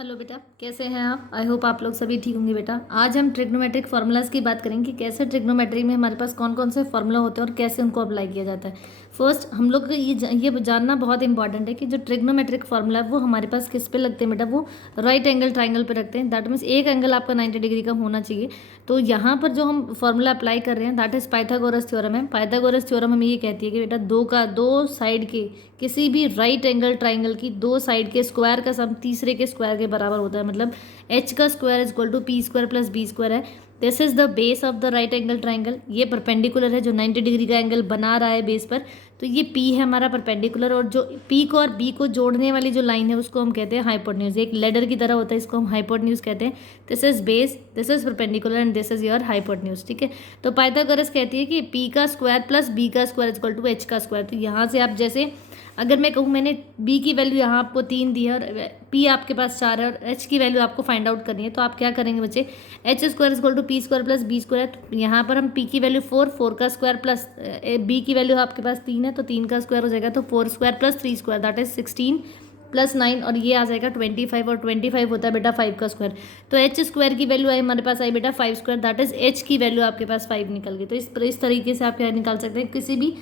Hello बेटा, कैसे हैं आप? आई होप आप लोग सभी ठीक होंगे। बेटा, आज हम ट्रिग्नोमेट्रिक फार्मूलाज की बात करेंगे कि कैसे ट्रिग्नोमेट्री में हमारे पास कौन कौन से फार्मूला होते हैं और कैसे उनको अप्लाई किया जाता है। फर्स्ट हम लोग को ये जानना बहुत इंपॉर्टेंट है कि जो ट्रिग्नोमेट्रिक फार्मूला है वो हमारे पास किस पे लगते हैं बेटा। वो राइट एंगल ट्राइंगल पे रखते हैं। दैट मीन्स एक एंगल आपका 90 डिग्री का होना चाहिए। तो यहाँ पर जो हम फार्मूला अप्लाई कर रहे हैं दैट इज पाइथागोरस थ्योरम है। पाइथागोरस थ्योरम हमें ये कहती है कि बेटा दो साइड के किसी भी राइट एंगल ट्राइंगल की दो साइड के स्क्वायर का सम तीसरे के स्क्वायर के बराबर होता है। मतलब एच का square is equal to P square plus B square है। This is the base of the right angle triangle. ये परपेंडिकुलर है जो 90 डिग्री का एंगल बना रहा है बेस पर। तो ये पी है हमारा परपेंडिकुलर, और जो पी को और बी को जोड़ने वाली जो लाइन है उसको हम कहते हैं हाइपोटेन्यूज। एक लेडर की तरह होता है, इसको हम हाइपोटेन्यूज कहते हैं। This is base, this is perpendicular and this is your hypotenuse. ठीक है, तो पाइथागोरस कहती है कि पी का स्क्वायर प्लस बी का square is equal to H का स्क्वायर। तो यहाँ से आप जैसे अगर मैं कहूँ मैंने बी की वैल्यू यहाँ आपको 3 दी है और पी आपके पास 4 है और एच की वैल्यू आपको फाइंड आउट करनी है, तो आप क्या करेंगे बच्चे? H square equal to P square plus B square. तो यहाँ पर हम पी की वैल्यू 4 का स्क्वायर प्लस बी की वैल्यू आपके पास 3 है तो 3 का स्क्वायर हो जाएगा। तो 4 square plus 3 square that is 16 plus 9 और ये आ जाएगा 25, और 25 होता है बेटा 5 का स्क्वायर। तो एच स्क्वायर की वैल्यू आई हमारे पास आई बेटा 5 स्क्वायर, दैट इज एच की वैल्यू आपके पास 5 निकल गई। तो इस तरीके से आप क्या निकाल सकते हैं? किसी भी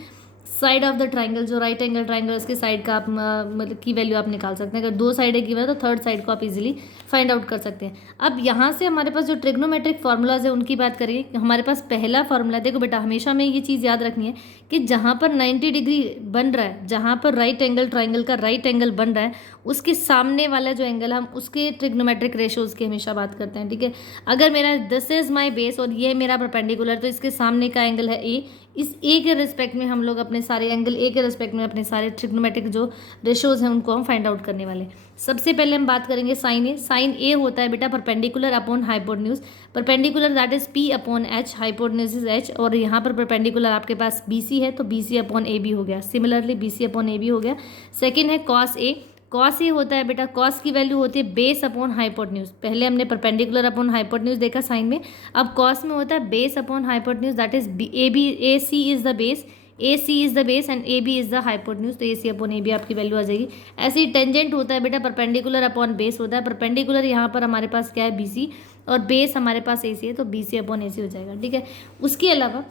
साइड ऑफ द ट्राइंगल, जो राइट एंगल ट्राइंगल उसके साइड का आप मतलब की वैल्यू आप निकाल सकते हैं। अगर दो साइड की वैल्यू तो थर्ड साइड को आप इजीली फाइंड आउट कर सकते हैं। अब यहाँ से हमारे पास जो ट्रिग्नोमेट्रिक फार्मूलाज है उनकी बात करेंगे। हमारे पास पहला फार्मूला, देखो बेटा हमेशा में ये चीज़ याद रखनी है कि जहाँ पर 90 डिग्री बन रहा है, जहाँ पर राइट एंगल ट्राइंगल का राइट एंगल बन रहा है, उसके सामने वाला जो एंगल हम उसके ट्रिग्नोमेट्रिक रेशोज की हमेशा बात करते हैं। ठीक है, अगर मेरा दिस इज माई बेस और ये मेरा परपेंडिकुलर, तो इसके सामने का एंगल है ए। इस ए के रिस्पेक्ट में हम लोग अपने सारे एंगल ए के रिस्पेक्ट में अपने सारे ट्रिग्नोमेट्रिक जो रेशोज हैं उनको हम फाइंड आउट करने वाले। सबसे पहले हम बात करेंगे साइन ए। साइन ए होता है बेटा perpendicular upon hypotenuse. Perpendicular that is P upon H, hypotenuse is H, और यहाँ पर परपेंडिकुलर आपके पास बी सी है तो B C upon A B हो गया। Similarly B C upon A B हो गया। सेकेंड है कॉस ए। कॉस ये होता है बेटा, कॉस की वैल्यू होती है बेस अपॉन हाइपोटेन्यूज। पहले हमने परपेंडिकुलर अपॉन हाइपोटेन्यूज देखा साइन में, अब कॉस में होता है base upon hypotenuse that is A B. A C is the base, A C is the base and A B is the hypotenuse. तो A C upon A B आपकी value आ जाएगी। ऐसे ही टेंजेंट होता है बेटा, परपेंडिकुलर अपॉन बेस होता है। परपेंडिकुलर यहाँ पर हमारे पास क्या है? बी सी, और बेस हमारे पास ए सी है तो बी सी अपॉन ए सी हो जाएगा। ठीक है, उसके अलावा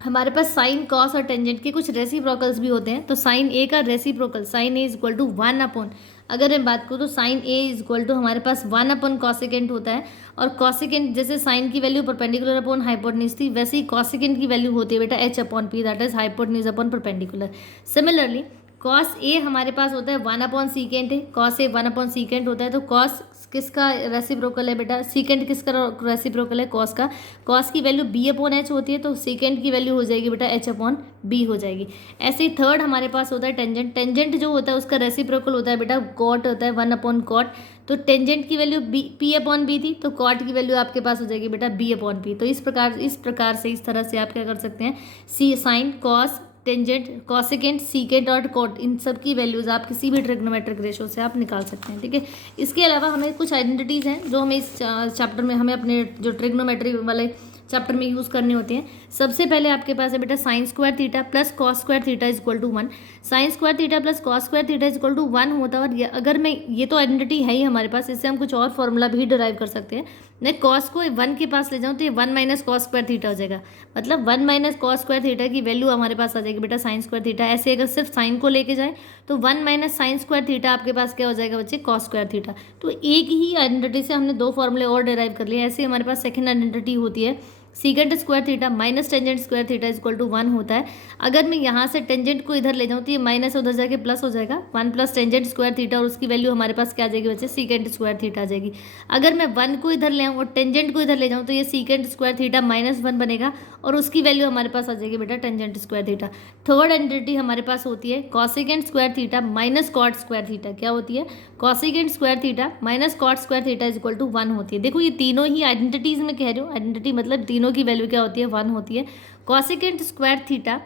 हमारे पास साइन कॉस और टेंजेंट के कुछ रेसिप्रोकल्स भी होते हैं। तो साइन ए का reciprocal sine A is equal to 1 upon, अगर मैं बात करूँ तो sine A is equal to हमारे पास 1 अपॉन कॉसिकेंट होता है। और कॉसिकेंट जैसे साइन की वैल्यू परपेंडिकुलर अपॉन हाइपोटेन्यूज थी, वैसे ही कॉसिकेंट की वैल्यू होती है बेटा H upon P that is hypotenuse upon perpendicular. Similarly cos A हमारे पास होता है 1 अपॉन सीकेंट है। कॉस ए 1 अपॉन सीकेंट होता है। तो कॉस किसका रेसिप्रोकल है बेटा? सीकेंट किसका रेसिप्रोकल है? कॉस का। कॉस की वैल्यू बी अपॉन एच होती है तो सीकेंट की वैल्यू हो जाएगी बेटा एच अपॉन बी हो जाएगी। ऐसे ही थर्ड हमारे पास होता है टेंजेंट। टेंजेंट जो होता है उसका रेसिप्रोकल होता है बेटा कॉट होता है 1 अपॉन कॉट। तो टेंजेंट की value B P upon B थी तो कॉट की वैल्यू आपके पास हो जाएगी बेटा बी अपॉन पी। तो इस प्रकार से इस तरह से आप क्या कर सकते हैं? See sine cos tangent cosecant secant और कॉट, इन सब की वैल्यूज आप किसी भी ट्रिग्नोमेट्रिक रेशो से आप निकाल सकते हैं। ठीक है, इसके अलावा हमें कुछ आइडेंटिटीज़ हैं जो हमें इस चैप्टर में हमें अपने जो ट्रिग्नोमेट्री वाले चैप्टर में यूज़ करनी होती हैं। सबसे पहले आपके पास है बेटा sine square theta plus cos square theta is equal to 1। Sine square theta plus cos square theta is equal to 1 होता है। और अगर मैं ये तो आइडेंटिटी है ही हमारे पास, इससे हम कुछ और फॉर्मूला भी डिराइव कर सकते हैं। मैं कॉस को 1 के पास ले जाऊँ तो ये 1 माइनस कॉस स्क्वायर थीटा हो जाएगा। मतलब 1 माइनस कॉस स्क्वायर थीटा की वैल्यू हमारे पास आ जाएगी बेटा साइन स्क्वायर थीटा। ऐसे अगर सिर्फ साइन को लेके जाए तो 1 माइनस साइन स्क्वायर थीटा आपके पास क्या हो जाएगा बच्चे? Cos square theta. तो एक ही आइडेंटिटी से हमने दो फॉर्मूले और डिराइव कर लिए। ऐसे हमारे पास सेकेंड आइडेंटिटी होती है secant square theta minus tangent square theta is equal to 1 होता है। अगर मैं यहाँ से टेंजेंट को इधर ले जाऊँ तो ये माइनस उधर जाके प्लस हो जाएगा 1 प्लस टेंजेंट स्क्वायर थीटा, और उसकी वैल्यू हमारे पास क्या आ जाएगी बच्चे? सीकेंट स्क्वायर थीटा आ जाएगी। अगर मैं 1 को इधर ले आऊँ और टेंजेंट को इधर ले जाऊँ तो ये सीकेंट स्क्वायर थीटा माइनस 1 बनेगा और उसकी वैल्यू हमारे पास आ जाएगी बेटा tangent square theta. Third identity हमारे पास होती है cosecant square theta minus cot square theta. क्या होती है? Cosecant square theta minus cot square theta is equal to 1 होती है। देखो ये तीनों ही आइडेंटिटीज में कह रही हूँ, आइडेंटिटी मतलब तीनों की वैल्यू क्या होती है? 1 होती है। Cosecant square theta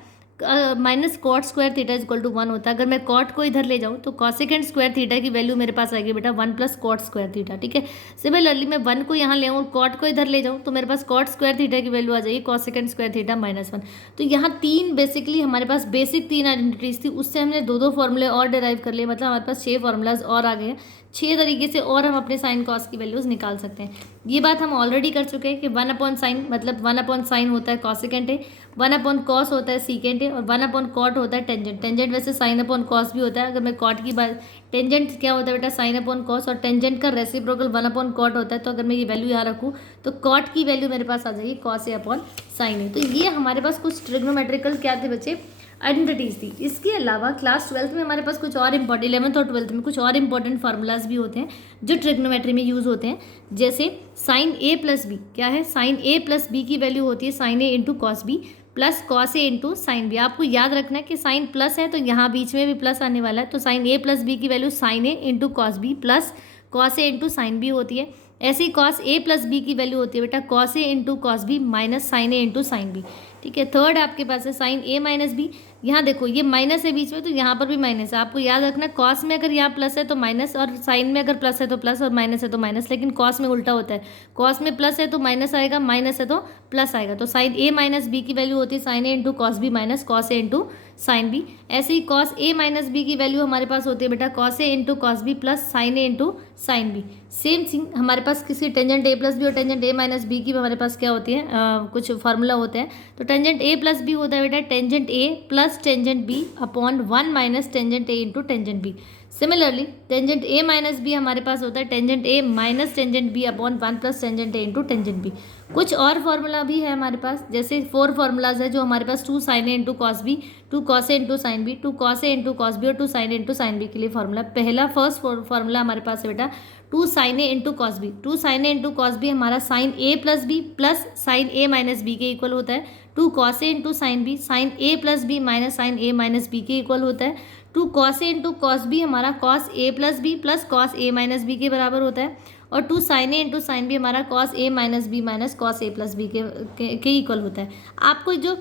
minus cot square theta is equal to 1 होता है। अगर मैं कॉट को इधर ले जाऊँ तो कॉसिकेंट स्क्वायर थीटा की वैल्यू मेरे पास आएगी बेटा 1 प्लस कॉट स्क्वायर थीटा। ठीक है, सिमिलरली मैं 1 को यहाँ ले आऊँ और कॉट को इधर ले जाऊँ तो मेरे पास कॉट स्क्वायर थीटा की वैल्यू आ जाएगी कॉसिकेंट स्क्वायर थीटा माइनस 1। तो यहाँ तीन बेसिकली हमारे पास बेसिक 3 आइडेंटिटीज थी, उससे हमने दो फॉर्मूले और डिराइव कर लिए। मतलब हमारे पास 6 फॉर्मूलाज और आ गए हैं 6 तरीके से और हम अपने साइन कॉस की वैल्यूज़ निकाल सकते हैं। ये बात हम ऑलरेडी कर चुके हैं कि 1/sin मतलब 1/sin होता है कॉसिकेंट है, 1/cos होता है सीकेंट है, और 1/cot होता है टेंजेंट। टेंजेंट वैसे sin/cos भी होता है। अगर मैं कॉट की बात, टेंजेंट क्या होता है बेटा sin/cos, और टेंजेंट का रेसिप्रोकल 1/cot होता है। तो अगर मैं ये वैल्यू यहाँ रखूँ तो कॉट की वैल्यू मेरे पास आ जाएगी cos A/sin A। तो ये हमारे पास कुछ ट्रिग्नोमेट्रिकल क्या थे बच्चे, आइडेंटिटीज थी। इसके अलावा क्लास 12th में हमारे पास कुछ और इम्पॉर्टेंट, 11th और 12th में कुछ और इंपॉर्टेंट फार्मूलाज भी होते हैं जो ट्रिग्नोमेट्री में यूज़ होते हैं। जैसे sin A+B क्या है, sin A+B की वैल्यू होती है sin A into cos B plus cos A into sin B। आपको याद रखना है कि साइन प्लस है तो यहाँ बीच में भी प्लस आने वाला है। तो sin A+B की value sin A into cos B plus cos A into sin B होती है। ऐसे ही cos A+B की वैल्यू होती है बेटा cos A into cos B minus sin A into sin B। ठीक है, थर्ड आपके पास है sin A-B। यहाँ देखो ये माइनस है बीच में, तो यहाँ पर भी माइनस है। आपको याद रखना कॉस में अगर यहाँ प्लस है तो माइनस, और साइन में अगर प्लस है तो प्लस, और माइनस है तो माइनस। लेकिन कॉस में उल्टा होता है, कॉस में प्लस है तो माइनस आएगा, माइनस है तो प्लस आएगा। तो sin A-B की वैल्यू होती है sin A into cos B minus cos A into sin B। ऐसे ही cos A-B की वैल्यू हमारे पास होती है बेटा cos A into cos B plus sin A into sin B। Same thing हमारे पास किसी टेंजेंट A+B और टेंजेंट A-B की हमारे पास क्या होती है, कुछ फार्मूला होते हैं। तो टेंजेंट A+B होता है बेटा tangent A plus tangent B upon 1 minus tangent A into tangent B। Similarly tangent A-B हमारे पास होता है tangent A minus tangent B upon 1 plus tangent A into tangent B। कुछ और फार्मूला भी है हमारे पास, जैसे 4 फार्मूलाज है जो हमारे पास 2 sin A into cos B, 2 cos A into sin B, 2 cos A into cos B और 2 sin A into sin B के लिए फार्मूला। पहला फर्स्ट फार्मूला हमारे पास है बेटा 2 sin A into cos B। 2 sin A into cos B हमारा sin A+B plus sin A-B के equal होता है। 2 cos A into sin B sin A+B minus sin A-B के इक्वल होता है। 2 cos A into cos B हमारा cos A+B plus cos A-B के बराबर होता है। और 2 sin A into sin B हमारा cos A-B minus cos A+B के इक्वल होता है। आपको जो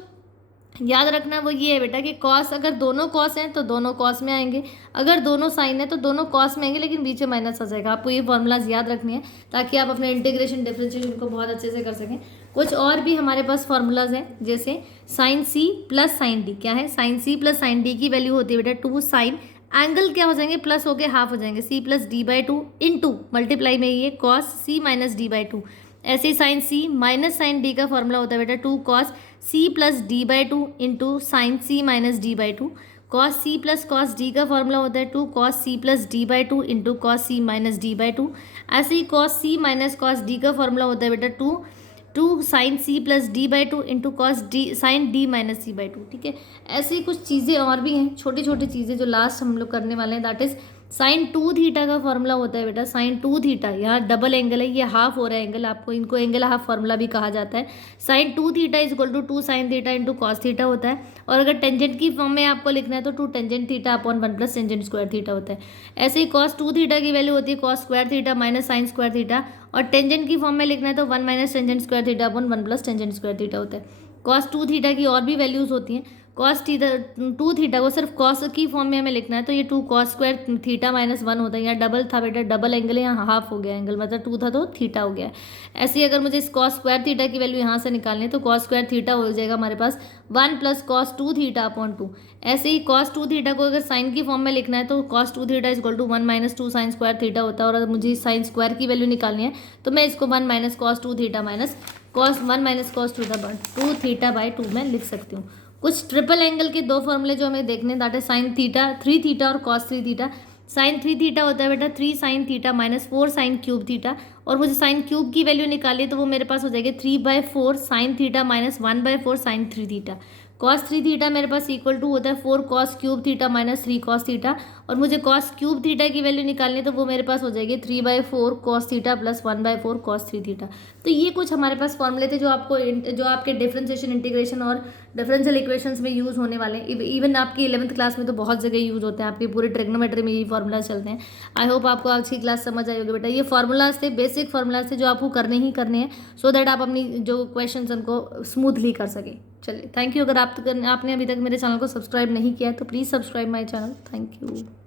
याद रखना वो ये है बेटा कि कॉस, अगर दोनों कॉस हैं तो दोनों कॉस में आएंगे, अगर दोनों साइन है तो दोनों कॉस में आएंगे, लेकिन बीच में माइनस आ जाएगा। आपको ये फॉर्मूलाज याद रखनी है ताकि आप अपने इंटीग्रेशन डिफरेंशिएशन को बहुत अच्छे से कर सकें। कुछ और भी हमारे पास फॉर्मूलाज हैं, जैसे sin C plus sin D। क्या है, sin C plus sin D की वैल्यू होती है बेटा 2 sin, एंगल क्या हो जाएंगे, प्लस हो गए हाफ हो जाएंगे, C plus D/2 into multiply में ये cos C माइनस D/2। ऐसे ही sin C minus sin D का फॉर्मूला होता है बेटा 2 cos C plus D/2 into sine C minus D/2। cos C plus cos D का फॉर्मूला होता है 2 cos C plus D/2 into cos C minus D/2। ऐसे ही cos C minus cos D का formula होता है बेटा 2 sin C plus D/2 into cos D sin D minus C/2। ठीक है, ऐसी कुछ चीज़ें और भी हैं, छोटी छोटी चीज़ें जो लास्ट हम लोग करने वाले हैं। दैट इज़ sin 2 थीटा का फॉर्मूला होता है बेटा sin 2 थीटा। यहाँ डबल एंगल है, ये हाफ हो रहा है एंगल, आपको इनको एंगल हाफ फॉर्मूला भी कहा जाता है। sin 2 theta is equal to 2 sin theta into cos theta होता है। और अगर टेंजेंट की फॉर्म में आपको लिखना है तो 2 tangent theta upon 1 plus tangent square theta होता है। ऐसे ही cos 2 थीटा की वैल्यू होती है cos square theta minus sign square theta, और टेंजेंट की फॉर्म में लिखना है तो 1 minus tangent square theta upon 1 plus tangent square theta होता है। cos 2 थीटा की और भी वैल्यूज़ होती हैं। cos 2 थीटा को सिर्फ cos की फॉर्म में हमें लिखना है तो ये 2 cos स्क्वायर थीटा माइनस 1 होता है। यहाँ डबल था बेटा, डबल एंगल है, यहाँ हाफ हो गया एंगल, मतलब 2 था तो थीटा हो गया। ऐसे ही अगर मुझे इस cos स्क्वायर थीटा की वैल्यू यहाँ से निकालनी है तो cos स्क्वायर थीटा हो जाएगा हमारे पास 1 प्लस cos 2 थीटा अपॉन 2। ऐसे ही cos 2 थीटा को अगर साइन की फॉर्म में लिखना है तो cos 2 theta is equal to 1 minus 2 sine square theta होता है। और अगर मुझे साइन स्क्वायर की वैल्यू निकालनी है तो मैं इसको 1 minus cos 2 theta minus cos 1 minus cos 2 theta by 2 में लिख सकती हूँ। कुछ ट्रिपल एंगल के दो फॉर्मूले जो हमें देखने, दैट है साइन थीटा 3 थीटा और cos 3 थीटा। साइन 3 थीटा होता है बेटा 3 sign theta minus 4 sine cube theta, और मुझे साइन क्यूब की वैल्यू निकाली तो वो मेरे पास हो जाएगी 3/4 sine theta minus 1/4 sine 3 theta. cos 3 theta मेरे पास इक्वल टू होता है 4 cos cube theta minus 3 cos theta, और मुझे cos क्यूब थीटा की वैल्यू निकालनी है तो वो मेरे पास हो जाएगी 3/4 cos theta plus 1/4 cos 3 theta. तो ये कुछ हमारे पास फॉर्मूले थे जो आपके डिफरेंशिएशन, इंटीग्रेशन और डिफरेंशियल इक्वेशंस में यूज़ होने वाले हैं। इवन आपकी 11th क्लास में तो बहुत जगह यूज़ होते हैं, आपके पूरे ट्रिग्नोमेट्री में ये फार्मूला चलते हैं। आई होप आपको आज की क्लास समझ आई होगी बेटा। ये फार्मूलाज थे, बेसिक फार्मूलाज थे जो आपको करने ही करने हैं, सो दैट आप अपनी जो क्वेश्चन उनको स्मूथली कर सकें। चलिए, थैंक यू। अगर आपने अभी तक मेरे चैनल को सब्सक्राइब नहीं किया है तो please subscribe my channel. Thank you.